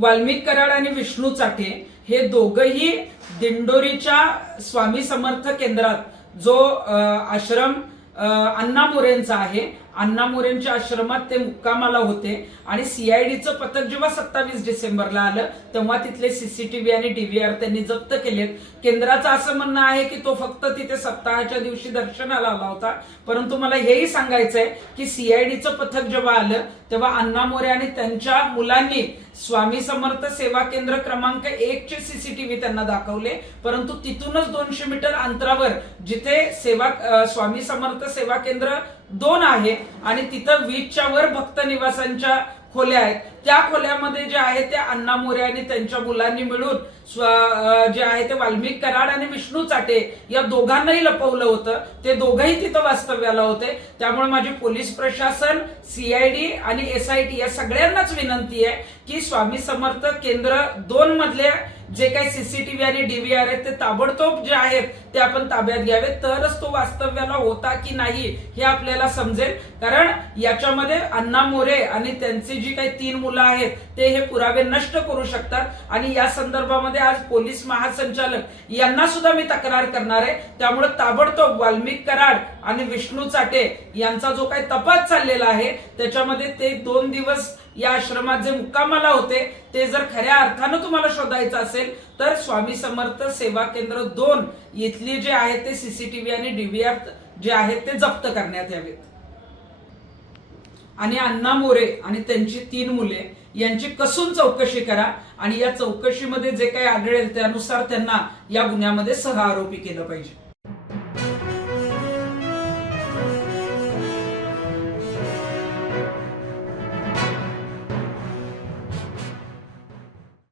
वाल्मिक कराड आणि विष्णू चाटे हे दोघही दिंडोरीच्या स्वामी समर्थ केंद्रात जो आश्रम अण्णा मोरेंचा आहे अण्णा मोरेंच्या आश्रमात ते मुक्कामाला होते आणि सीआयडीचं पथक जेव्हा सत्तावीस डिसेंबरला आलं तेव्हा तिथले सीसीटीव्ही आणि डीव्हीआर त्यांनी जप्त केले केंद्राचं असं म्हणणं आहे की तो फक्त तिथे सप्ताहाच्या दिवशी दर्शनाला आला होता परंतु मला हेही सांगायचंय की सीआयडीचं पथक जेव्हा आलं तेव्हा अण्णा मोरे आणि त्यांच्या मुलांनी स्वामी समर्थ सेवा केंद्र क्रमांक एक चे सीसीटीव्ही त्यांना दाखवले परंतु तिथूनच दोनशे मीटर अंतरावर जिथे सेवा स्वामी समर्थ सेवा केंद्र दोन आहे आणि तिथं वीजच्या वर भक्त निवासांच्या खोल्या आहेत त्या खोल्यामध्ये जे आहे ते अण्णा मोरे आणि त्यांच्या मुलांनी मिळून जे आहे ते वाल्मिक कराड आणि विष्णू चाटे या दोघांनाही लपवलं होतं ते दोघंही तिथं वास्तव्याला होते त्यामुळे माझी पोलीस प्रशासन सीआयडी आणि एसआयटी या सगळ्यांनाच विनंती आहे की स्वामी समर्थ केंद्र दोन मधले जे काही सीसीटीव्ही आणि डीव्हीआर आहेत ते ताबडतोब जे आहेत ते आपण ताब्यात घ्यावे तरच तो वास्तव्याला होता की नाही हे आपल्याला समजेल कारण याच्यामध्ये अण्णा मोरे आणि त्यांची जी काही तीन मुलं आहेत ते हे पुरावे नष्ट करू शकतात आणि या संदर्भामध्ये आज पोलीस महासंचालक यांना सुद्धा मी तक्रार करणार आहे त्यामुळे ताबडतोब वाल्मिक कराड आणि विष्णू चाटे यांचा जो काही तपास चाललेला आहे त्याच्यामध्ये ते दोन दिवस या आश्रमात जे मुक्कामाला होते ते जर खऱ्या अर्थानं तुम्हाला शोधायचं असेल तर स्वामी समर्थ सेवा केंद्र दोन इथली जे आहे ते सीसीटीव्ही आणि डीव्हीआर जे आहेत ते जप्त करण्यात यावेत आणि अण्णा मोरे आणि त्यांची तीन मुले यांची कसून चौकशी करा आणि या चौकशीमध्ये जे काही आढळेल त्यानुसार त्यांना या गुन्ह्यामध्ये सह आरोपी केलं पाहिजे